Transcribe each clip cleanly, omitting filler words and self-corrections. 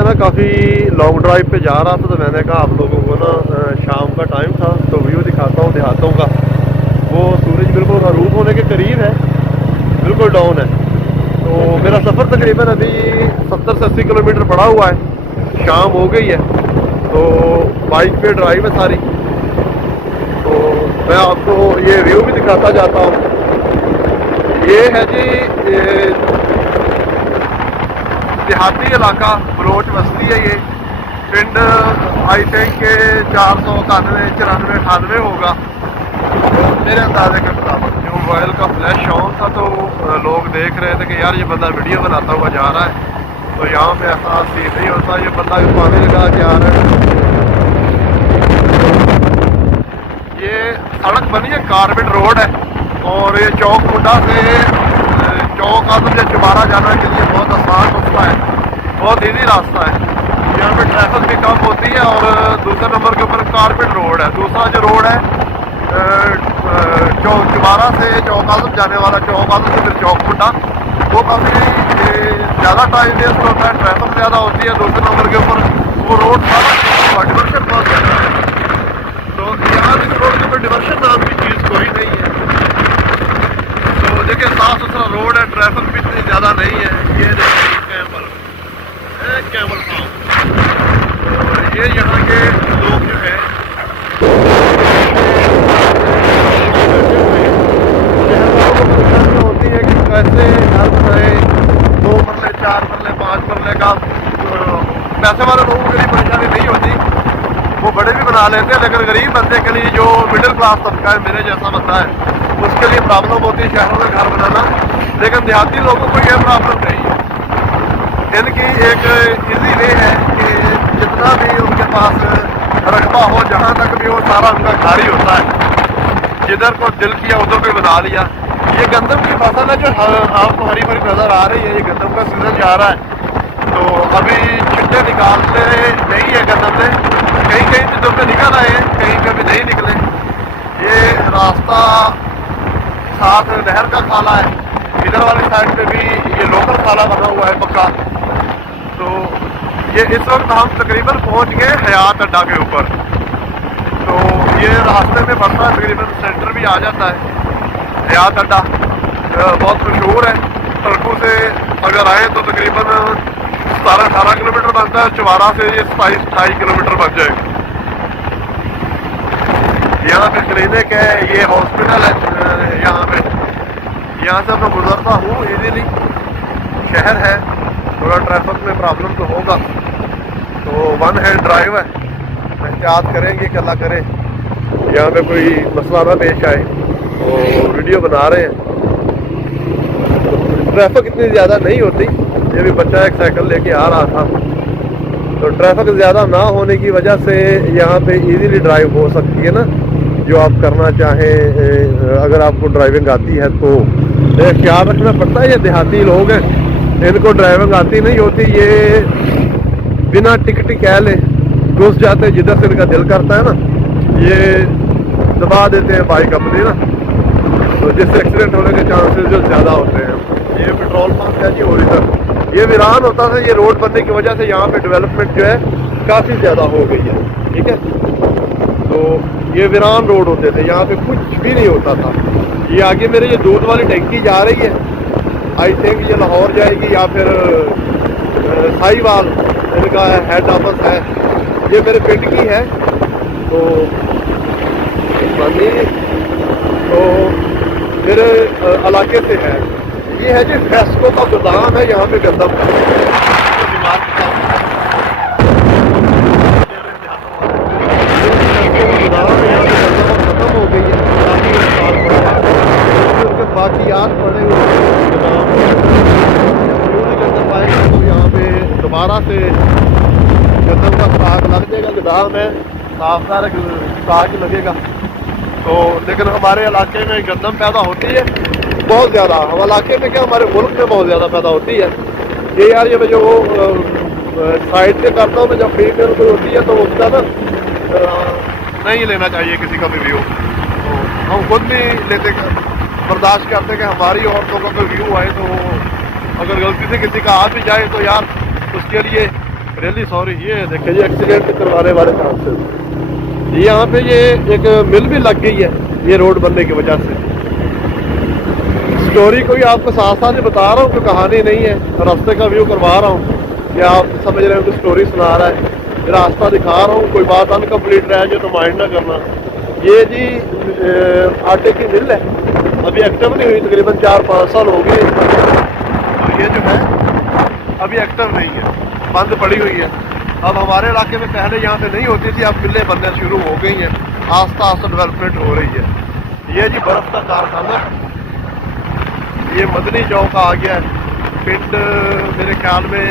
میں نا کافی long drive پہ جا رہا تھا تو میں نے کہا آپ لوگوں کو نا شام کا ٹائم تھا تو ویو دکھاتا ہوں دیہاتوں کا. وہ سورج بالکل غروب ہونے کے قریب ہے, بالکل ڈاؤن ہے. تو میرا سفر تقریباً ابھی 70 سے 80 کلومیٹر پڑا ہوا ہے. شام ہو گئی ہے تو بائک پہ ڈرائیو ہے ساری. تو میں آپ کو یہ ویو بھی دکھاتا جاتا ہوں. یہ ہے جی دیہاتی علاقہ بلوچ بستی ہے. یہ پنڈ آئی تھنک کہ 491 94 98 ہوگا میرے اندازے کے مطابق. جو موبائل کا فلیش آن تھا تو لوگ دیکھ رہے تھے کہ یار یہ بندہ ویڈیو بناتا ہوا جا رہا ہے. تو یہاں پہ ایسا سین نہیں ہوتا, یہ بندہ پانی لگا کے آ رہا ہے. یہ سڑک بنی ہے, کاربٹ روڈ ہے, اور یہ چوک منڈا سے چوک آدم یا چبارہ جانا کے لیے بہت آسان راستہ ہے, بہت ایزی راستہ ہے. یہاں پہ ٹریفک بھی کم ہوتی ہے. اور دوسرے نمبر کے اوپر کاربٹ روڈ ہے. دوسرا جو روڈ ہے چوک چبارہ سے چوک آدم جانے والا, چوک آدم سے پھر چوک منڈا, وہ کافی زیادہ ٹائم ویسٹ ہوتا ہے, ٹریفک زیادہ ہوتی ہے. دوسرے نمبر کے اوپر وہ روڈ سارا ڈیورشن بہت زیادہ ہے. تو یہاں اس روڈ کے اوپر ڈیورشن نام کی چیز کوئی نہیں ہے. تو دیکھیں صاف ستھرا روڈ ہے, ٹریفک بھی اتنی زیادہ نہیں ہے. یہ دیکھیں کیمل فارم, اور یہ یہاں کے لوگ جو ہے ہوتی ہے کہ کیسے گھر بنائے, 2 مرلے 4 مرلے 5 مرلے کا. پیسے والے لوگوں کے لیے پریشانی نہیں ہوتی, وہ بڑے بھی بنا لیتے ہیں. لیکن غریب بندے کے لیے جو مڈل کلاس طبقہ ہے, میرے جیسا بندہ ہے, اس کے لیے پرابلم ہوتی ہے شہروں میں گھر بنانا. لیکن دیہاتی لوگوں کو یہ پرابلم نہیں ہے. ان کی ایک ایزی وے ہے کہ جتنا بھی ان کے پاس رقبہ ہو, جہاں تک بھی وہ سارا ان کا گھر ہی ہوتا ہے. جدھر کو دل کیا ادھر کو بنا لیا. یہ گندم کی فصل ہے جو آپ کو ہری بھری نظر آ رہی ہے. یہ گندم کا سیزن جا رہا ہے تو ابھی چھٹے نکالتے نہیں ہے گندم سے. کہیں کہیں جدھر پہ نکل آئے ہیں, کہیں پہ بھی نہیں نکلے. یہ راستہ ساتھ نہر کا کھالا ہے, ادھر والی سائڈ پہ بھی یہ لوکل کھالا بنا ہوا ہے پکا. تو یہ اس وقت ہم تقریباً پہنچ گئے حیات اڈا کے اوپر. تو یہ راستے میں پڑتا ہے, تقریباً سینٹر بھی آ جاتا ہے. حیات اڈا بہت مشہور ہے. سڑکوں سے اگر آئے تو تقریباً 17-18 کلومیٹر بنتا ہے. چوارہ سے یہ 27-28 کلومیٹر بن جائے گا. یہاں پہ کلینک ہے, یہ ہاسپٹل ہے. یہاں سے میں گزرتا ہوں ایزیلی. شہر ہے, تھوڑا ٹریفک میں پرابلم تو ہوگا. تو 1 ہینڈ ڈرائیو ہے, احتیاط کریں گے کہ اللہ کرے یہاں پہ کوئی مسئلہ نہ پیش آئے. تو ویڈیو بنا رہے ہیں. ٹریفک اتنی زیادہ نہیں ہوتی. یہ بھی بچہ ایک سائیکل لے کے آ رہا تھا, تو ٹریفک زیادہ نہ ہونے کی وجہ سے یہاں پہ ایزیلی ڈرائیو ہو سکتی ہے نا, جو آپ کرنا چاہیں. اگر آپ کو ڈرائیونگ آتی ہے تو خیال رکھنا پڑتا ہے. یہ دیہاتی لوگ ہیں, ان کو ڈرائیونگ آتی نہیں ہوتی. یہ بنا ٹکٹ کہہ لیں گھس جاتے جدھر سے ان کا دل کرتا ہے نا, یہ دبا دیتے ہیں بائک اپنی نا, تو جس سے ایکسیڈنٹ ہونے کے چانسز جو زیادہ ہوتے ہیں. یہ پیٹرول پمپ ہے جی اوریجنل. یہ ویران ہوتا تھا. یہ روڈ بننے کی وجہ سے یہاں پہ ڈیولپمنٹ جو ہے کافی زیادہ ہو گئی ہے. ٹھیک ہے, تو یہ ویران روڈ ہوتے تھے, یہاں پہ کچھ بھی نہیں ہوتا تھا. یہ آگے میرے یہ دودھ والی ٹینکی جا رہی ہے, آئی تھنک یہ لاہور جائے گی یا پھر سائی وال ان کا ہیڈ آفس ہے. یہ میرے پنڈ کی ہے. تو میرے علاقے سے ہے. یہ ہے جی فیسکو کا گودام ہے یہاں پہ گندم کا. ختم ہو گئی ہے, باقیات پڑے ہوئے گندم آئے گا تو یہاں پہ دوبارہ سے گندم کا ساگ لگ جائے گا. گودام ہے, صاف ساگ لگے گا. تو لیکن ہمارے علاقے میں گندم پیدا ہوتی ہے بہت زیادہ. ہم علاقے میں کیا, ہمارے ملک میں بہت زیادہ پیدا ہوتی ہے. یہ یار یہ میں جو سائڈ سے کرتا ہوں میں, جب فیمیل کوئی ہوتی ہے تو اس کا نا نہیں لینا چاہیے کسی کا بھی ویو. تو ہم خود بھی لیتے برداشت کرتے کہ ہماری عورتوں کا کوئی ویو آئے تو اگر غلطی سے کسی کا ہاتھ بھی جائے تو یار اس کے لیے रियली सॉरी। ये देखिए ये एक्सीडेंट करवाने वाले चांसेस। यहाँ पे ये एक मिल भी लग गई है ये रोड बनने की वजह से। स्टोरी कोई आपको साथ साथ ही बता रहा हूँ, कोई कहानी नहीं है, रास्ते का व्यू करवा रहा हूँ कि आप समझ रहे हो कि स्टोरी सुना रहा है, रास्ता दिखा रहा हूँ, कोई बात अनकम्प्लीट रह जाए तो माइंड ना करना। ये जी आटे की मिल है, अभी एक्टिव नहीं हुई, तकरीबन 4-5 साल हो गए। और ये जो है अभी एक्टिव नहीं है, बंद पड़ी हुई है। अब हमारे इलाके में पहले यहाँ पे नहीं होती थी, अब मिलें बनने शुरू हो गई हैं, आस्ता आस्ता डेवलपमेंट हो रही है। ये जी बर्फ़ का कारखाना, ये मदनी चौक आ गया है। पिंड मेरे ख्याल में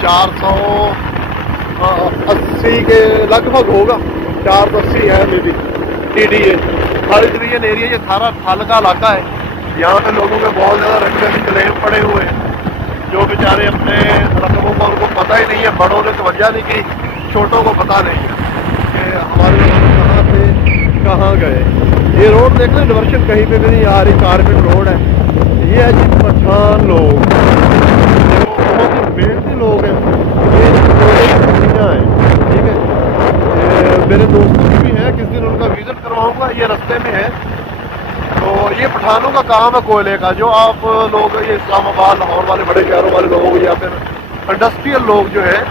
480 के लगभग होगा, 480 है मे बी TDA थल डिवीजन एरिया। ये सारा थल का इलाका है। यहाँ पे लोगों के बहुत ज़्यादा रकबे के क्लेम पड़े हुए हैं, जो बेचारे अपने रकबों का उनको पता ही नहीं है, बड़ों ने तवज्जो नहीं की, छोटों को पता नहीं है कि हमारे लोग कहाँ से कहाँ गए। ये रोड देख लें, डिवर्शन कहीं पे भी नहीं आ रही, कारपेट रोड है। ये है जी पठान लोग, जो बहुत ही मेहनती लोग हैं, ये दुनिया है, ठीक है। मेरे दोस्त भी हैं, किस दिन उनका विजिट करवाऊंगा, ये रास्ते में है। तो ये पठानों का काम है कोयले का, जो आप लोग ये इस्लामाबाद लाहौर वाले बड़े शहरों वाले लोग या फिर इंडस्ट्रियल लोग जो है,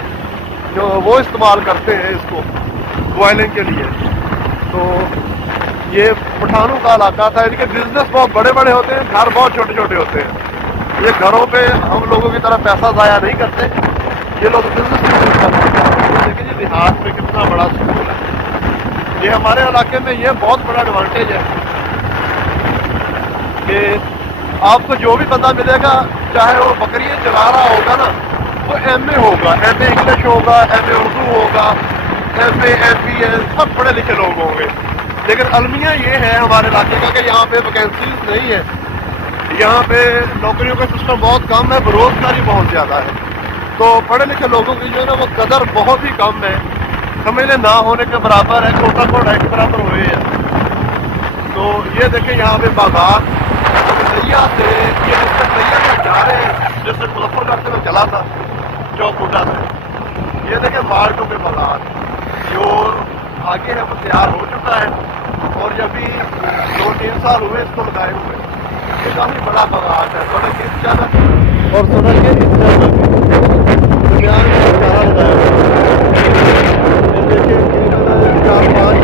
जो वो इस्तेमाल करते हैं इसको बॉयलिंग के लिए। तो ये पठानों का इलाका था। इनके बिजनेस बहुत बड़े बड़े होते हैं, घर बहुत छोटे छोटे होते हैं। ये घरों पे हम लोगों की तरह पैसा ज़ाया नहीं करते, ये लोग बिजनेस करते हैं। लेकिन ये देहात में कितना बड़ा स्कूल है, ये हमारे इलाके में ये बहुत बड़ा एडवांटेज है कि आपको जो भी बंदा मिलेगा, चाहे वो बकरियाँ चला रहा होगा ना, वो MA होगा, MA इंग्लिश होगा, MA उर्दू होगा, MA MBA, सब पढ़े लिखे लोग होंगे। लेकिन अलमिया ये है हमारे इलाके का कि यहाँ पे वैकेंसीज नहीं है, यहाँ पे नौकरियों का सिस्टम बहुत कम है, बेरोजगारी बहुत ज़्यादा है। तो पढ़े लिखे लोगों की जो है ना वो कदर बहुत ही कम है, समझ लें ना होने के बराबर है, छोटा को ढाई के बराबर हुए हैं। तो ये देखें यहाँ पे बागान नैया से, ये जिससे नैया में जा रहे हैं, जैसे मुजफ्फरगढ़ से मैं चला था चौकुटा से, ये देखें बाल्टों के बागान जो आगे है वो तैयार हो चुका है, और जब भी 2-3 साल हुए इसको लगाए हुए। ये काफ़ी बड़ा बागान है, सड़क की इस जगह और सड़क के इस जगह दरमियान में चारा लगाया हुआ है। ये देखिए 4-5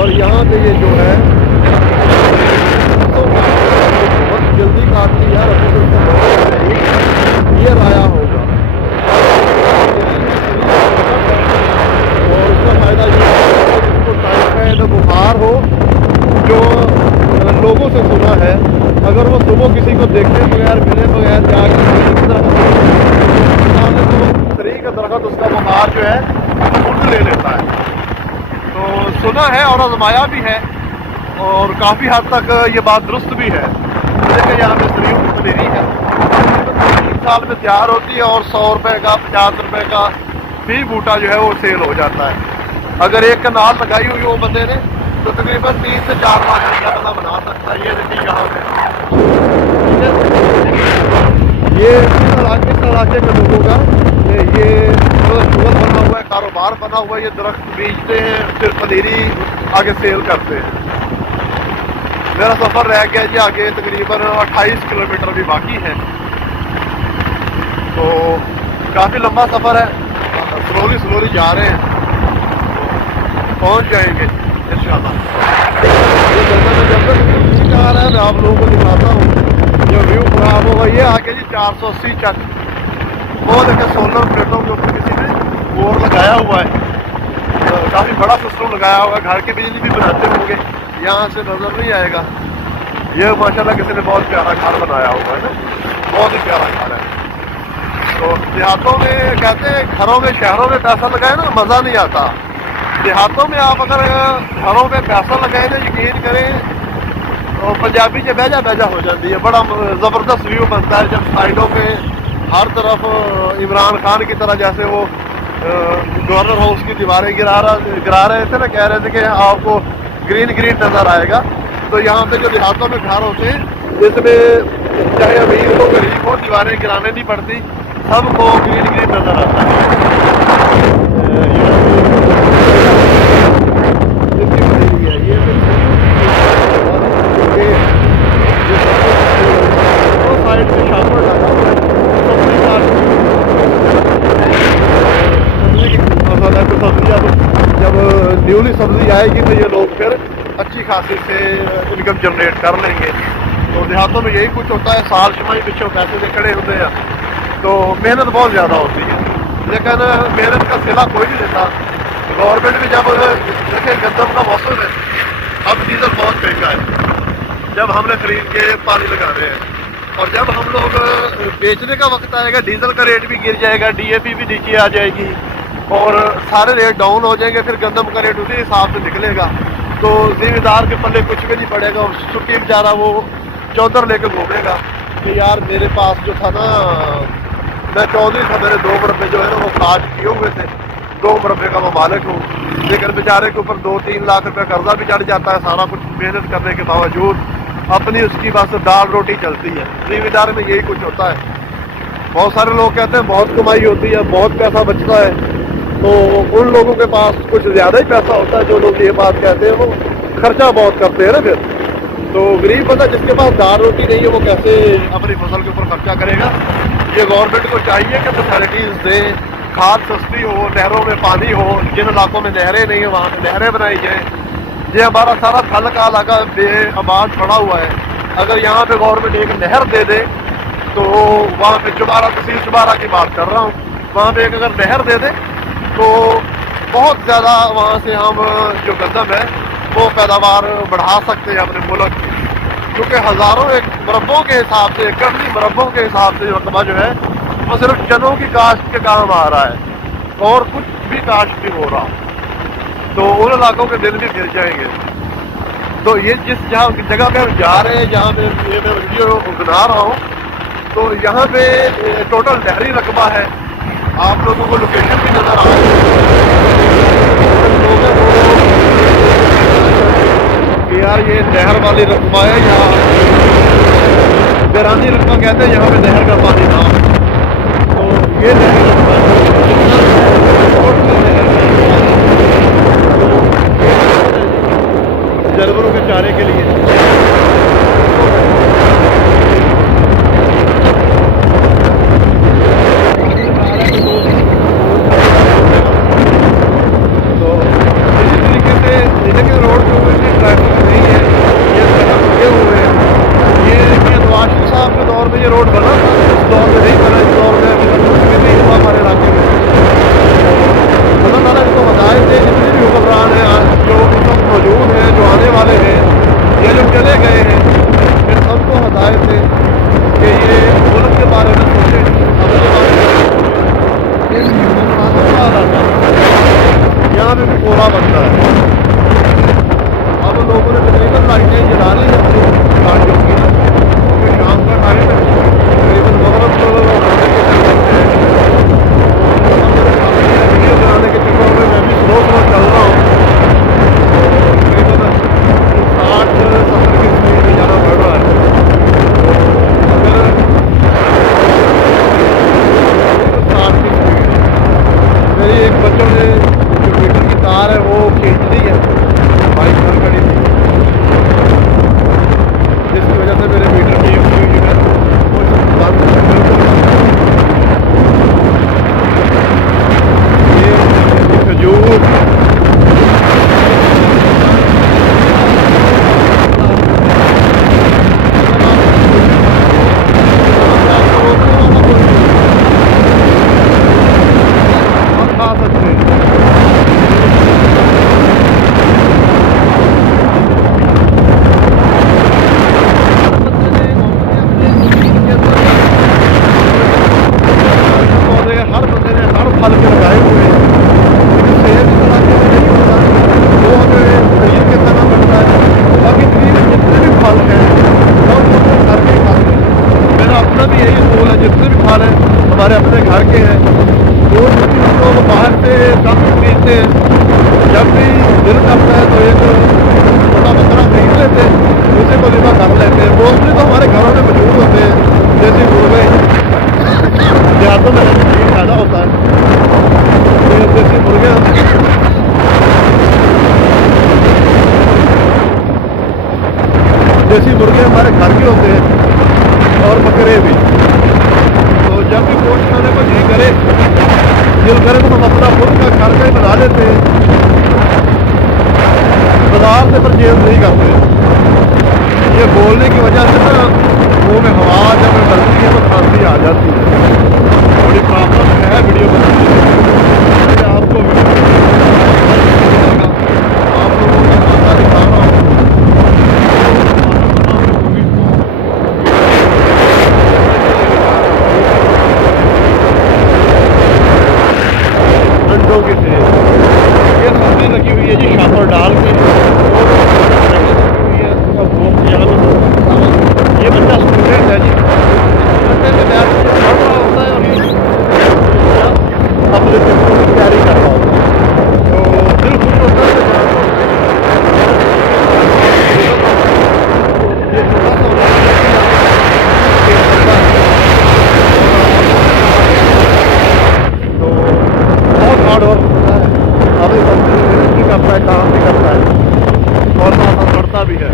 और यहाँ पे ये जो है तो बहुत जल्दी काटती है, ये राया होगा। और उसका फायदा ये है जिसको टाइफाइड बुखार हो, जो लोगों से सुना है, अगर वो सुबह किसी को देखे बगैर मिले बगैर जाकर शरीर का दरख्त उसका बुखार जो है खुद ले लेता है। तो सुना है और आजमाया भी है, और काफ़ी हद तक ये बात दुरुस्त भी है। देखिए यहाँ पे शरीर की पनीरी है, 3 साल में तैयार होती है, और 100 रुपये का 50 रुपये का भी बूटा जो है वो सेल हो जाता है। अगर एक कनाल लगाई हुई हो बंदे ने तो तकरीबन 3 से 4 लाख रुपया बंदा बना सकता है। ये देखिए यहाँ पे ये इलाके के लोगों का ये शुगर बना हुआ है, कारोबार बना हुआ है, ये दरख्त बीजते हैं, फिर पनीरी आगे सेल करते हैं। मेरा सफ़र रह गया जी आगे, तकरीबन 28 किलोमीटर भी बाकी है, तो काफ़ी लंबा सफ़र है, स्लोली जा रहे हैं, पहुंच जाएंगे इंशाल्लाह। ये जंगल में जब तक जा रहा है मैं आप लोगों को दिखाता हूँ जो व्यू खराब होगा। ये आगे जी 480 चक, वो देखे सोलर प्लेटों के ऊपर किसी ने बोर लगाया हुआ है, काफ़ी बड़ा सिस्टम लगाया हुआ है, घर की बिजली भी बनाते होंगे, यहाँ से नज़र नहीं आएगा। ये माशाल्लाह किसी ने बहुत प्यारा घर बनाया हुआ है ना, बहुत ही प्यारा घर है। तो देहातों में कहते हैं घरों में शहरों में पैसा लगाए ना मज़ा नहीं आता, देहातों में आप अगर घरों में पैसा लगाए ना यकीन करें तो पंजाबी से बहजा हो जाती है, बड़ा ज़बरदस्त व्यू बनता है जब साइडों पे हर तरफ इमरान खान की तरह जैसे वो गवर्नर हाउस की दीवारें गिरा रहे थे ना, कह रहे थे कि आपको ग्रीन नज़र आएगा। तो यहाँ पे जो देहातों में घर होते हैं इसमें चाहे अमीर हो गरीब हो दीवारें गिराने नहीं पड़ती, सबको ग्रीन ग्रीन नजर आता है। जितनी बनी हुई है ये तो साइड में शापर डाला हुआ है, सब्जी काट सब्जी जब न्यूली सब्जी आएगी तो ये लोग फिर अच्छी खासी से इनकम जनरेट कर लेंगे। तो देहातों में यही कुछ होता है, साल छमाही पिछले पैसे से खड़े होते हैं, तो मेहनत बहुत ज़्यादा होती है, लेकिन मेहनत का सिला कोई नहीं देता। गवर्नमेंट भी जब देखे गंदम का मौसम है, अब डीजल बहुत महंगा है, जब हमने खरीद के पानी लगा रहे हैं, और जब हम लोग बेचने का वक्त आएगा डीजल का रेट भी गिर जाएगा, डीएपी भी नीचे आ जाएगी और सारे रेट डाउन हो जाएंगे, फिर गंदम का रेट उसी हिसाब से निकलेगा, तो जिम्मेदार के पल्ले कुछ भी नहीं पड़ेगा। और छुट्टी बेचारा वो चौधर लेकर घूमेगा कि यार मेरे पास जो था ना, मैं चौधरी था, मेरे 2 मरबे जो है ना वो काज किए हुए थे, 2 मरबे का मैं मालिक हूँ, लेकिन बेचारे के ऊपर 2-3 लाख रुपये कर्जा भी चढ़ जाता है, सारा कुछ मेहनत करने के बावजूद अपनी उसकी बस दाल रोटी चलती है। जिम्मेदार में यही कुछ होता है। बहुत सारे लोग कहते हैं बहुत कमाई होती है, बहुत पैसा बचता है, तो उन लोगों के पास कुछ ज़्यादा ही पैसा होता है। जो लोग ये बात कहते हैं वो खर्चा बहुत करते हैं ना, फिर तो गरीब बंदा जिसके पास दाल रोटी नहीं है वो कैसे अपनी फसल के ऊपर खर्चा करेगा। ये गवर्नमेंट को चाहिए कि फैसिलिटीज़ दे, खाद सस्ती हो, नहरों में पानी हो, जिन इलाकों में नहरें नहीं है वहाँ पर नहरें बनाई जाएँ। ये हमारा सारा थल का इलाका बेआबाद पड़ा हुआ है, अगर यहाँ पे गवर्नमेंट एक नहर दे दे तो वहाँ पे चुबारा, तहसील चुबारा की बात कर रहा हूँ, वहाँ पे एक अगर नहर दे दे तो बहुत ज़्यादा वहाँ से हम जो गंदम है वो पैदावार बढ़ा सकते हैं अपने मुल्क की, क्योंकि हज़ारों एक मरबों के हिसाब से, एकड़ी मरबों के हिसाब से रकबा जो है वो सिर्फ चनों की काश्त के काम आ रहा है और कुछ भी काश्त नहीं हो रहा, तो उन इलाकों के दिल भी गिर जाएंगे। तो ये जिस जगह पे हम जा रहे हैं, जहाँ पे ये मैं वीडियो बना रहा हूँ, तो यहाँ पे टोटल नहरी रकबा है, आप लोगों को लोकेशन भी नज़र आ रही है यार, ये नहर वाली रकबा है, यहाँ बेरानी रकबा कहते हैं, यहाँ पे नहर का पानी ना, तो ये नहर रकबा जानवरों के चारे के लिए। तो इसी तरीके से लेकिन रोड के ऊपर ट्रैफिक नहीं है, ये सड़क लगे हुए हैं। ये नवाज शरीफ साहब के दौर में ये रोड बना था, इस दौर में नहीं बना, इस दौर में नहीं हुआ हमारे इलाके में। अल्लाह ताला इनको बताए थे, जितने भी हुक्मरान हैं जो सब मौजूद हैं, जो आने वाले हैं या जो चले गए हैं, इन सबको हदायत है कि ये मुल्क के बारे में सोचें। यहाँ पे भी कोला बनता है, अब लोगों ने तकरीबन लाइटें जला ली हैं गाड़ियों की, क्योंकि शाम का टाइम है, तकरीबन मगरब वीडियो बनाने के चक्कर में मैं भी स्लो चल रहा हूँ, तकरीबन 60-70 की स्पीड में जाना पड़ रहा है। अगर 60 की स्पीड मेरी एक बच्चों ने जो मीटर की तार है वो खींच दी है, बाइक घर खड़ी थी, जिसकी वजह से मेरे मीटर की स्पीड है वो बंद ये खजूर खा सकते हैं। हर बंदे ने हर फल के लगाए हुए हैं, सेब इस इलाके में नहीं होता, वो हमें खरीद के खाना पड़ता है। बाकी तकरीबन जितने भी फल हैं सब अपने घर के खाते हैं। मेरा अपना भी यही असूल है, जितने भी फल हैं हमारे अपने घर के हैं, तो लोग बाहर से कम खरीदते हैं। जब भी दिल करता है तो एक छोटा बकरा खरीद लेते हैं, उसे को लिबा कर लेते हैं। मोस्टली तो हमारे देसी मुर्गे हमारे घर के होते हैं और बकरे भी। तो जब भी गोश्त खाने को जी करे, दिल करे, तो हम अपना खुद का घर का ही बना लेते हैं, बाजार से परचेज नहीं करते। ये बोलने की वजह से ना मुँह में हवा जब डलती है तो खांसी आ जाती है, बड़ी प्रॉब्लम है वीडियो बनाने में। आपको आप लोगों का खाना दिखा रहा हूँ। अंडों की ट्रे, ये सब्जी लगी हुई है जी शापर डाल के, ये बच्चा स्टूडेंट है जी, घंटे में बैठ के पढ़ रहा होता है और अपने पेपरों की तैयारी कर रहा होता है। तो दिल खुश होता है। ये छोटा सा तो बहुत हार्ड वर्क होता है, अभी मेहनत भी करता है, काम भी करता है और साथ पढ़ता भी है।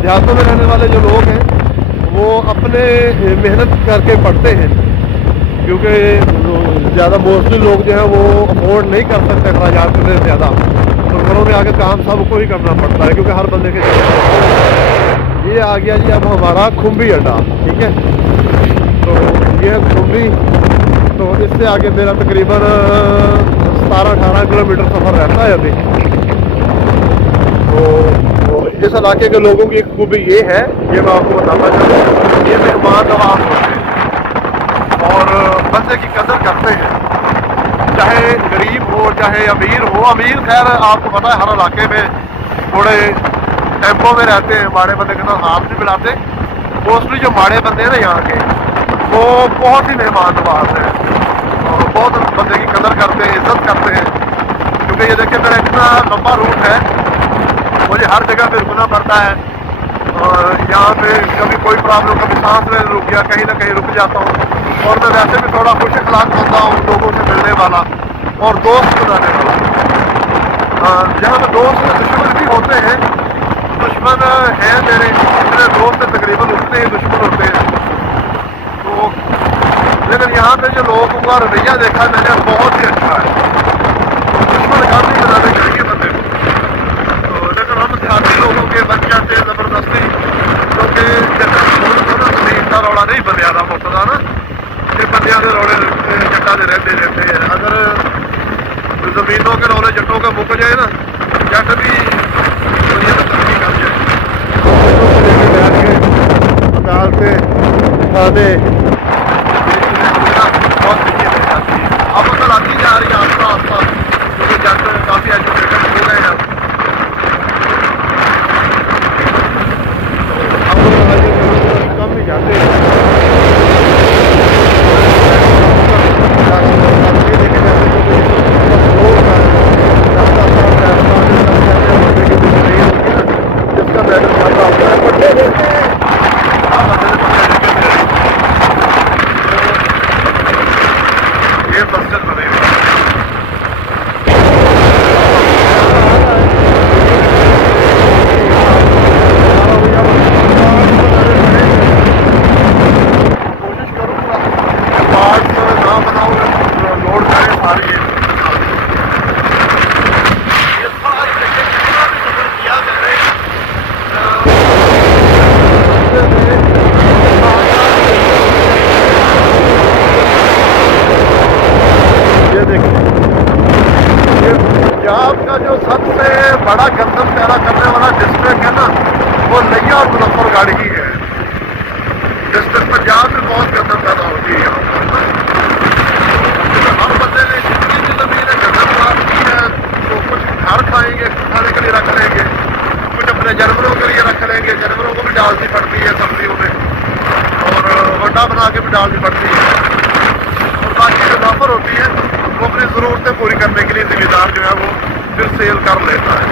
देहातों में रहने वाले जो लोग हैं वो अपने मेहनत करके पढ़ते हैं, क्योंकि ज़्यादा मोस्टली लोग जो है वो अफोर्ड नहीं कर सकते अखराजात से ज़्यादा, तो घरों में आके काम सबको ही करना पड़ता है, क्योंकि हर बंदे के। ये आ गया जी अब हमारा खुम्बी अड्डा, ठीक है। तो ये है खुम्बी, तो इससे आगे मेरा तकरीबन 17-18 किलोमीटर सफ़र रहता है अभी। तो इस इलाके के लोगों की एक खूबी ये है, ये मैं आपको बताना चाहता हूँ, ये मेहमान नवाज होते हैं और बंदे की कदर करते हैं, चाहे गरीब हो चाहे अमीर हो। अमीर खैर आपको पता है हर इलाके में थोड़े टेम्पो में रहते हैं, माड़े बंदे के साथ हाथ नहीं मिलाते। मोस्टली जो माड़े बंदे हैं ना यहाँ के, वो बहुत ही मेहमान नवाज हैं और बहुत बंदे की कदर करते हैं, इज्जत करते हैं। क्योंकि ये देखिए मेरा इतना लंबा रूट है, मुझे हर जगह पे रुकना पड़ता है और यहाँ पे कभी कोई प्रॉब्लम, कभी सांस लेने रुक गया, कहीं ना कहीं रुक जाता हूँ। और मैं वैसे भी थोड़ा खुश अखलाक बंदा हूँ, लोगों से मिलने वाला और दोस्त बनाने वाला। जहाँ पे दोस्त दुश्मन भी होते हैं, दुश्मन हैं मेरे दोस्त तकरीबन उतने ही दुश्मन होते हैं। तो लेकिन यहाँ पे जो लोगों का रवैया देखा मैंने बहुत ही अच्छा है, तो दुश्मन काम नहीं बनाने चाहिए बंदे को। देहाती लोगों के बच जाते हैं जबरदस्ती, क्योंकि जट्टा रौला नहीं बंदिया का मुफ्त का ना, ये बंदिया के रौले जट्टा के रहते हैं। अगर जमीनों के रौले जट्टों का मुक जाए ना, जट भी दुनिया में तरक्की कर जाए। बैठ के अदालत थाने बहुत दिक्कत आती है, अब असल आती जा रही है आस्ता आस्ता, क्योंकि जट काफ़ी एजुकेटेड हो गए हैं। कम ही जाते हैं, जिसका बैटर ज़्यादा होता है ये मस्जिद बने पंजाब का जो सबसे बड़ा गंदम पैदा करने वाला डिस्ट्रिक्ट है ना, वो लिया और मुजफ्फरगढ़ ही है। डिस्ट्रिक्ट पंजाब में बहुत गंदम पैदा होती है यहाँ पर। हर बंदे ने जितनी भी जमीन है गंदम खा की है, तो कुछ घर खाएंगे, खाने के लिए रख लेंगे, कुछ अपने जानवरों के लिए रख लेंगे, जानवरों को भी डालनी पड़ती है सब्जियों में, और वंडा बना के भी डालनी पड़ती है। और बाकी जो नौकर होती है वो अपनी ज़रूरतें पूरी करने के लिए जिम्मेदार जो है वो फिर सेल कर लेता है।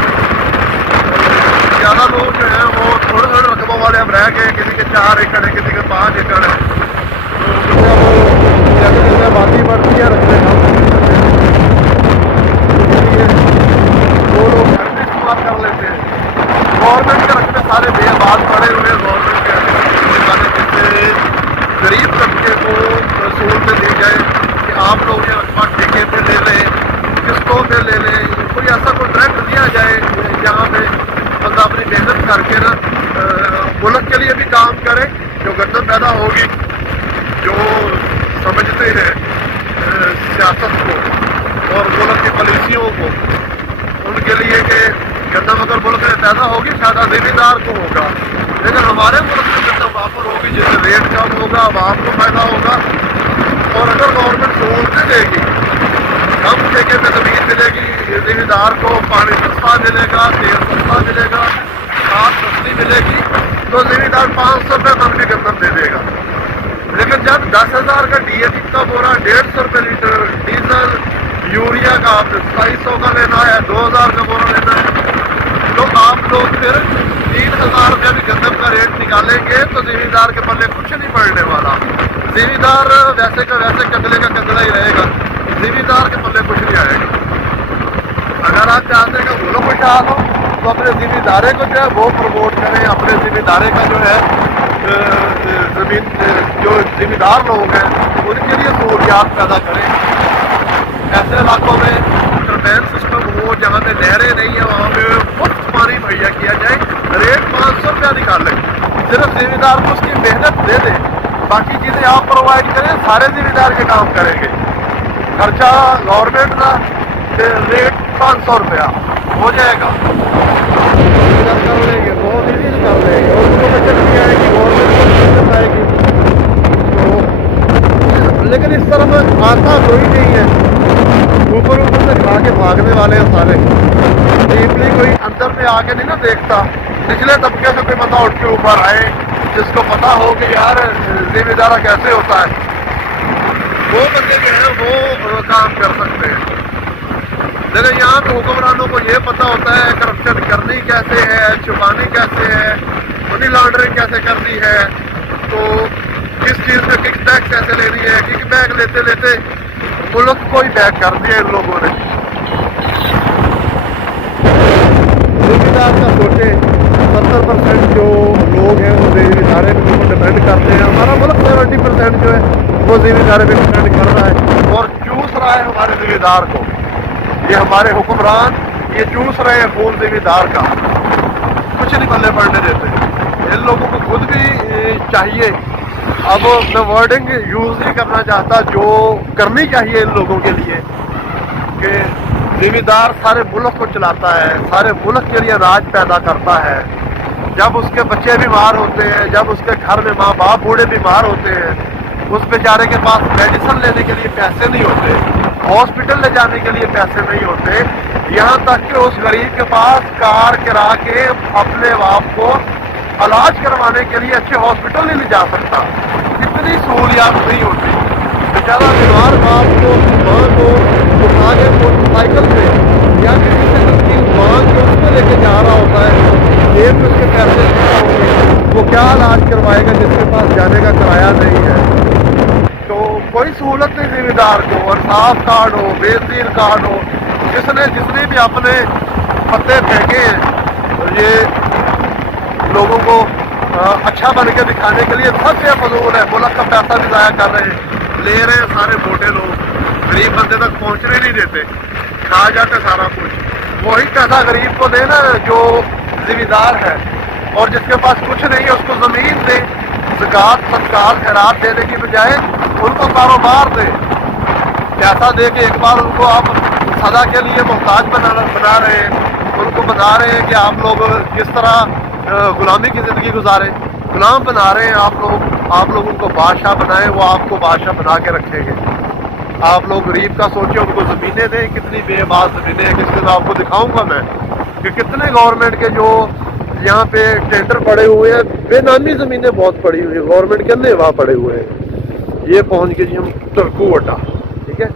ज़्यादा लोग जो है वो थोड़े थोड़े रकबों वाले अब रह गए, किसी के 4 एकड़ है, किसी के 5 एकड़ है, तो जैसे बाकी बढ़ती है रखने का, इसलिए वो लोग घर में इस्तेमाल कर लेते हैं। गवर्नमेंट के रकबे सारे बेआबाद पड़े हुए गवर्नमेंट के गरीब तबके को सहूलतें दी जाए कि आप लोग ये रकबा ठेके पे ले लें, किस्तों पे ले लें, कोई ऐसा कोई डायरेक्ट दिया जाए जहाँ पे बंदा अपनी मेहनत करके ना मुल्क के लिए भी काम करे। जो गंदम पैदा होगी, जो समझते हैं सियासत को और मुल्क की पॉलिसियों को, उनके लिए कि गंदम अगर मुल्क में पैदा होगी फायदा ज़मींदार को होगा, लेकिन हमारे मुल्क में गंदम वहाँ पर होगी जिससे रेट कम होगा, आवाम को फायदा होगा। और अगर गवर्नमेंट सहूलतें देगी, कम ठेके में ज़मीन मिलेगी, ज़मींदार को पानी सस्ता मिलेगा, तेल सस्ता मिलेगा, खाद सस्ती मिलेगी, तो ज़मींदार 500 रुपये मन भी गंदम दे देगा। लेकिन जब 10,000 का DAP का बोरा, 150 रुपये लीटर डीजल, यूरिया का आपने 250 का लेना है, 2,000 का बोरा लेना है, तो आप लोग फिर 3,000 रुपये भी गंदम का रेट निकालेंगे तो ज़मींदार के पल्ले कुछ नहीं पड़ने वाला। ज़मींदार वैसे का वैसे कंगले का कंगला ही रहेगा, ज़मींदार के पल्ले कुछ नहीं आएगा। अगर आप चाहते हैं कि वो लोग खुशहाल हो तो अपने ज़मींदारे को जो है वो प्रमोट करें, अपने ज़मींदारे का जो है ज़मीन जो ज़मींदार लोग हैं उनके लिए सहूलियात पैदा करें। ऐसे इलाकों में टर्बाइन सिस्टम हो जहाँ पे नहरें नहीं है, वहाँ पे मुफ्त पानी मुहैया किया जाए, रेट 500 रुपया निकालें, सिर्फ ज़मींदार को उसकी मेहनत दे दें, बाकी चीज़ें आप प्रोवाइड करें, सारे ज़मींदार के काम करेंगे। खर्चा गवर्नमेंट का, रेट 500 रुपया हो जाएगा, कर लेंगे, बहुत ईजी से कर लेंगे और उनको बचत भी आएगी, गवर्नमेंट को बचत आएगी। तो लेकिन इस तरफ आता कोई नहीं है, ऊपर ऊपर से खा के भागने वाले हैं सारे, डीपली कोई अंदर में आके नहीं ना देखता। निचले तबके से कोई बंदा उठ के ऊपर आए जिसको पता हो कि यार ज़मींदारा कैसे होता है, वो बंदे जो है वो काम कर सकते हैं। लेकिन यहाँ पे हुक्मरानों को ये पता होता है करप्शन करनी कैसे है, छुपानी कैसे है, मनी लॉन्ड्रिंग कैसे करनी है, तो किस चीज़ में किक बैक कैसे लेनी है। किक बैक लेते लेते मुल्क को ही बैक कर दिया इन लोगों ने। ज़मींदार का सोचे 70% जो लोग हैं वो ज़मींदारे के ऊपर डिपेंड करते हैं। हमारा मुल्क 70% जो है वो ज़मींदारे पे डिपेंड कर रहा है और चूस रहा है हमारे ज़मींदार को। ये हमारे हुक्मरान ये चूस रहे हैं खून ज़मींदार का, कुछ नहीं पल्ले पड़ने देते। इन लोगों को खुद भी चाहिए, अब मैं वर्डिंग यूज़ नहीं करना चाहता जो करनी चाहिए इन लोगों के लिए, कि ज़मींदार सारे मुल्क को चलाता है, सारे मुल्क के लिए अनाज पैदा करता है। जब उसके बच्चे बीमार होते हैं, जब उसके घर में माँ बाप बूढ़े बीमार होते हैं, उस बेचारे के पास मेडिसिन लेने के लिए पैसे नहीं होते, हॉस्पिटल ले जाने के लिए पैसे नहीं होते, यहाँ तक कि उस गरीब के पास कार किरा के अपने बाप को इलाज करवाने के लिए अच्छे हॉस्पिटल नहीं ले जा सकता। इतनी सहूलियात नहीं होती। बेचारा बीमार बाप को, माँ को उठा के मोटरसाइकिल पे या किसी से गलती मांग के उसको लेके जा रहा होता है, जेब में उसके पैसे क्या होंगे, वो क्या इलाज करवाएगा जिसके पास जाने का किराया नहीं है। तो कोई सहूलत नहीं ज़मींदार को, और साफ कार्ड हो, बेनज़ीर कार्ड हो, जिसने भी अपने पत्ते फेंके हैं ये लोगों को अच्छा बन के दिखाने के लिए सब ये फजूल है। मुल्क का पैसा भी ज़ाया कर रहे हैं, ले रहे हैं सारे मोटे लोग, गरीब बंदे तक पहुँचने नहीं देते, खा जाते सारा कुछ। वही पैसा गरीब को देना जो ज़मींदार है, और जिसके पास कुछ नहीं है उसको ज़मीन दे, ज़कात सदकात खैरात देने की बजाय उनको कारोबार दे, पैसा दे के एक बार उनको आप सदा के लिए मोहताज बना रहे हैं, उनको बता रहे हैं कि आप लोग किस तरह गुलामी की ज़िंदगी गुजारें, गुलाम बना रहे हैं आप लोग उनको बादशाह बनाएं, वो आपको बादशाह बना के रखेंगे। आप लोग गरीब का सोचिए, उनको ज़मीनें दें, कितनी बेबाद ज़मीनें हैं, किसके आपको दिखाऊंगा मैं कि कितने गवर्नमेंट के जो यहाँ पे टेंडर पड़े हुए हैं, बेनामी ज़मीनें बहुत पड़ी हुई है, गवर्नमेंट के अंदर वहाँ पड़े हुए हैं। ये पहुँच गए जी हम टरकू अड्डा, ठीक है,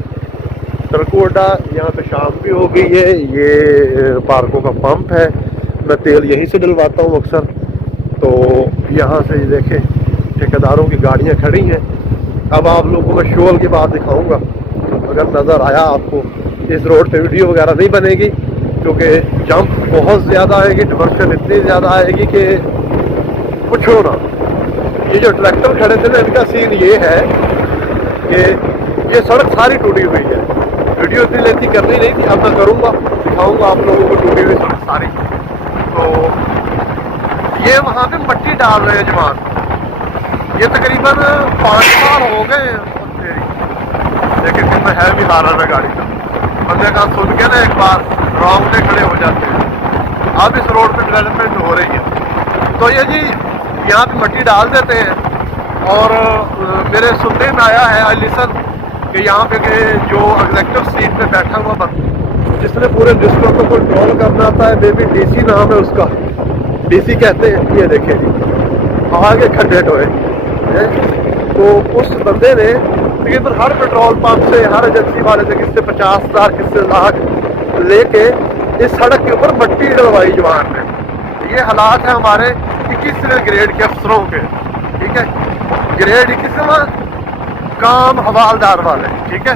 टरकू अड्डा यहाँ पे शाम भी हो गई है। ये पार्कों का पंप है, मैं तेल यहीं से डलवाता हूँ अक्सर। तो यहाँ से देखें ठेकेदारों की गाड़ियाँ खड़ी हैं। अब आप लोगों को मैं शोल की बात दिखाऊंगा, अगर नज़र आया आपको। इस रोड पे वीडियो वगैरह नहीं बनेगी, کیونکہ جمپ بہت زیادہ آئے گی, ڈیورشن اتنی زیادہ آئے گی کہ پوچھو نا. یہ جو ٹریکٹر کھڑے تھے نا, ان کا سین یہ ہے کہ یہ سڑک ساری ٹوٹی ہوئی ہے. ویڈیو اتنی لیتی کرنی نہیں تھی, اب میں کروں گا, دکھاؤں گا آپ لوگوں کو ٹوٹی ہوئی سڑک ساری. تو یہ وہاں پہ مٹی ڈال رہے ہیں جوان, یہ تقریباً 5 سال ہو گئے ہیں. لیکن پھر میں ہے بھی ہارا میں گاڑی کا, بندے کا سن کے نا ایک بار رانگ میں کھڑے ہو جاتے ہیں. اب اس روڈ پہ ڈیولپمنٹ ہو رہی ہے. تو یہ جی یہاں پہ مٹی ڈال دیتے ہیں, اور میرے سننے میں آیا ہے لسن کہ یہاں پہ کہ جو ایگزیکٹو سیٹ پہ بیٹھا ہوا بندہ جس نے پورے ڈسٹرکٹ کو کنٹرول کرنا آتا ہے, بے بی ڈی سی نام ہے اس کا, ڈی سی کہتے ہیں. یہ دیکھیں جی آگے کھڈے ٹوئے. تو اس بندے نے تقریباً ہر پیٹرول پمپ سے, ہر ایجنسی والے سے کس سے 50,000 کس سے لاکھ لے کے اس سڑک کے اوپر مٹی ڈلوائی جوان نے. یہ حالات ہیں ہمارے 21ویں گریڈ کے افسروں کے, ٹھیک ہے, گریڈ 21واں کام حوالدار والے, ٹھیک ہے.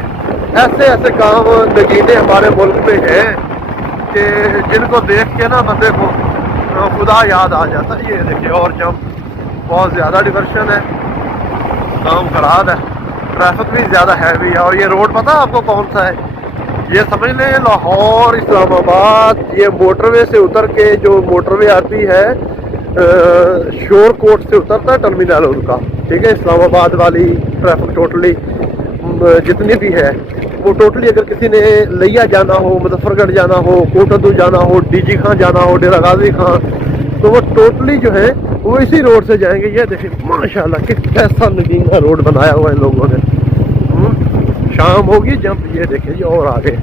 ایسے ایسے کام نگینے ہمارے ملک میں ہیں کہ جن کو دیکھ کے نا بندے کو خدا یاد آ جاتا ہے. یہ دیکھیے, اور جب بہت زیادہ ڈیورشن ہے, کام خراب ہے, ٹریفک بھی زیادہ ہیوی ہے. اور یہ روڈ پتہ آپ کو کون سا ہے؟ یہ سمجھ لیں لاہور اسلام آباد, یہ موٹر وے سے اتر کے جو موٹر وے آتی ہے شور کوٹ سے اترتا ہے ٹرمینل ان کا, ٹھیک ہے. اسلام آباد والی ٹریفک ٹوٹلی جتنی بھی ہے وہ ٹوٹلی, اگر کسی نے لیا جانا ہو, مظفر گڑھ جانا ہو, کوٹدو جانا ہو, ڈی جی خان جانا ہو, ڈیرہ غازی خان, تو وہ ٹوٹلی جو ہے وہ اسی روڈ سے جائیں گے. یہ دیکھیں ماشاءاللہ کیسا نگینا روڈ بنایا ہوا ہے ان لوگوں نے. شام ہوگی جب یہ دیکھیں جی, اور آگے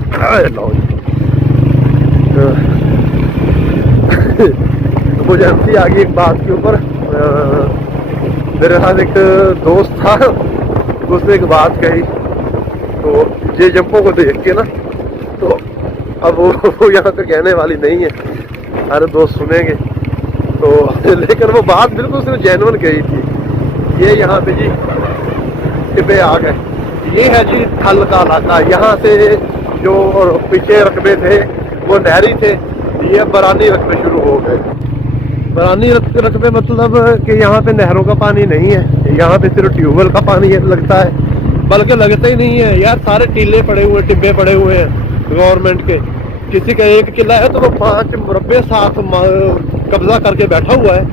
مجھے ہنسی آ گئی ایک بات کے اوپر. میرے ساتھ ایک دوست تھا, اس نے ایک بات کہی, تو یہ جمپوں کو دیکھ کے نا, تو اب وہ یہاں پہ کہنے والی نہیں ہے, سارے دوست سنیں گے تو, لیکن وہ بات بالکل صرف جینون کہی تھی. یہ یہاں پہ جی ٹبے آ گئے. یہ ہے جی تھل کا علاقہ. یہاں سے جو پیچھے رقبے تھے وہ نہری تھے, یہ برانی رقبے شروع ہو گئے. برانی رقبے مطلب کہ یہاں پہ نہروں کا پانی نہیں ہے, یہاں پہ صرف ٹیوب ویل کا پانی لگتا ہے, بلکہ لگتا ہی نہیں ہے یار. سارے ٹیلے پڑے ہوئے, ٹبے پڑے ہوئے ہیں گورنمنٹ کے. کسی کا 1 قلعہ ہے تو وہ 5 مربع ساتھ قبضہ کر کے بیٹھا ہوا ہے,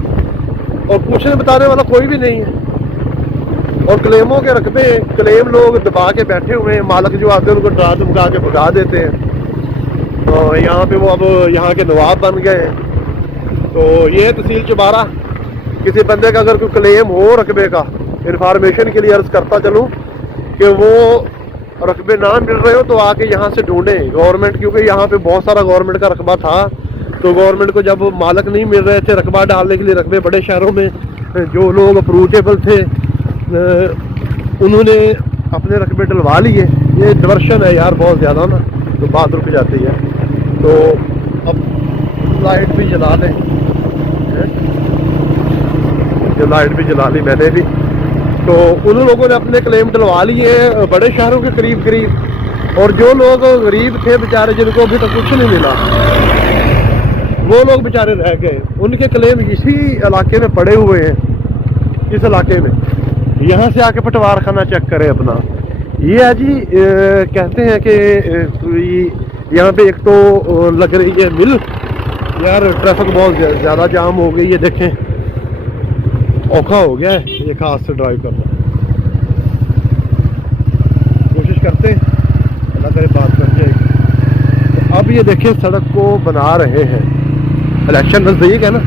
اور پوچھنے بتانے والا کوئی بھی نہیں ہے. اور کلیموں کے رقبے, کلیم لوگ دبا کے بیٹھے ہوئے ہیں, مالک جو آتے ہیں ان کو ڈرا دھمکا کے بھگا دیتے ہیں. تو یہاں پہ وہ اب یہاں کے نواب بن گئے ہیں. تو یہ تحصیل چبارہ, کسی بندے کا اگر کوئی کلیم ہو رقبے کا, انفارمیشن کے لیے عرض کرتا چلوں کہ وہ رقبے نہ مل رہے ہو تو آ کے یہاں سے ڈھونڈیں گورنمنٹ, کیونکہ یہاں پہ بہت سارا گورنمنٹ کا رقبہ تھا. تو گورنمنٹ کو جب مالک نہیں مل رہے تھے رقبہ ڈالنے کے لیے, رقبے بڑے شہروں میں جو لوگ اپروچیبل تھے انہوں نے اپنے رقبے ڈلوا لیے. یہ ڈیورشن ہے یار بہت زیادہ نا, تو بات رک جاتی ہے. تو اب لائٹ بھی جلا لیں, یہ لائٹ بھی جلا لی میں نے بھی. تو ان لوگوں نے اپنے کلیم ڈلوا لیے بڑے شہروں کے قریب قریب, اور جو لوگ غریب تھے بیچارے جن کو ابھی تک کچھ نہیں ملا, وہ لوگ بیچارے رہ گئے. ان کے کلیم اسی علاقے میں پڑے ہوئے ہیں, اس علاقے میں. یہاں سے آ کے پٹوار خانہ چیک کریں اپنا. یہ ہے جی کہتے ہیں کہ یہاں پہ ایک تو لگ رہی ہے مل, یار ٹریفک بہت زیادہ جام ہو گئی ہے. دیکھیں اوکھا ہو گیا ہے یہ خاص سے ڈرائیو کرنا. کوشش کرتے ہیں اللہ کرے بات کر جائے گی. اب یہ دیکھیں سڑک کو بنا رہے ہیں, الیکشن نزدیک ہے نا,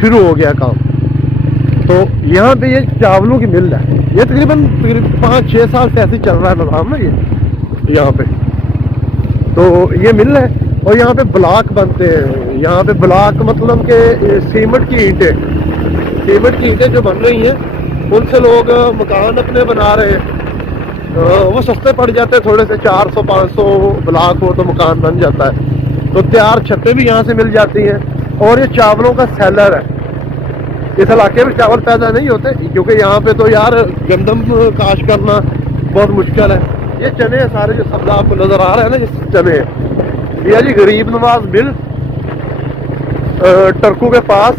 شروع ہو گیا کام. تو یہاں پہ یہ چاولوں کی مل ہے, یہ تقریباً 5-6 سال سے ایسے چل رہا ہے نظام نا یہ یہاں پہ. تو یہ مل ہے, اور یہاں پہ بلاک بنتے ہیں. یہاں پہ بلاک مطلب کہ سیمنٹ کی اینٹیں جو بن رہی ہیں ان سے لوگ مکان اپنے بنا رہے ہیں. وہ سستے پڑ جاتے ہیں تھوڑے سے, 400-500 بلاک ہو تو مکان بن جاتا ہے. تو تیار چھتیں بھی یہاں سے مل جاتی ہیں. اور یہ چاولوں کا سیلر ہے. اس علاقے میں چاول پیدا نہیں ہوتے کیونکہ یہاں پہ تو یار گندم کاشت کرنا بہت مشکل ہے. یہ چنے ہیں سارے جو سبزہ آپ کو نظر آ رہے ہیں نا, یہ چنے ہیں. ये है जी गरीब नवाज मिल टरकू के पास,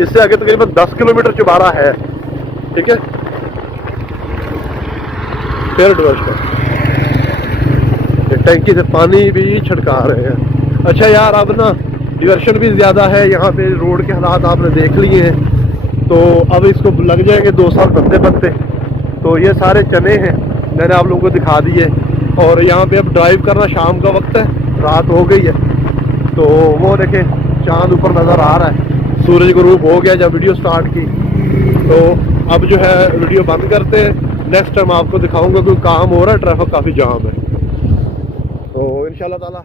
इससे आगे तकरीबन 10 किलोमीटर चुबारा है, ठीक है। फिर टैंकी से पानी भी छिड़का रहे हैं। अच्छा यार, अब ना डिवर्शन भी ज़्यादा है यहाँ पे, रोड के हालात आपने देख लिए हैं, तो अब इसको लग जाएंगे 2 साल बनते बनते। तो ये सारे चने हैं, मैंने आप लोगों को दिखा दिए। और यहाँ पे अब ड्राइव करना शाम का वक्त है, रात हो गई है, तो वो देखें चांद ऊपर नज़र आ रहा है, सूरज गुरूब हो गया जब वीडियो स्टार्ट की। तो अब जो है वीडियो बंद करते हैं, नेक्स्ट टाइम आपको दिखाऊंगा कोई काम हो रहा है, ट्रैफिक काफ़ी जाम है। तो इंशाल्लाह ताला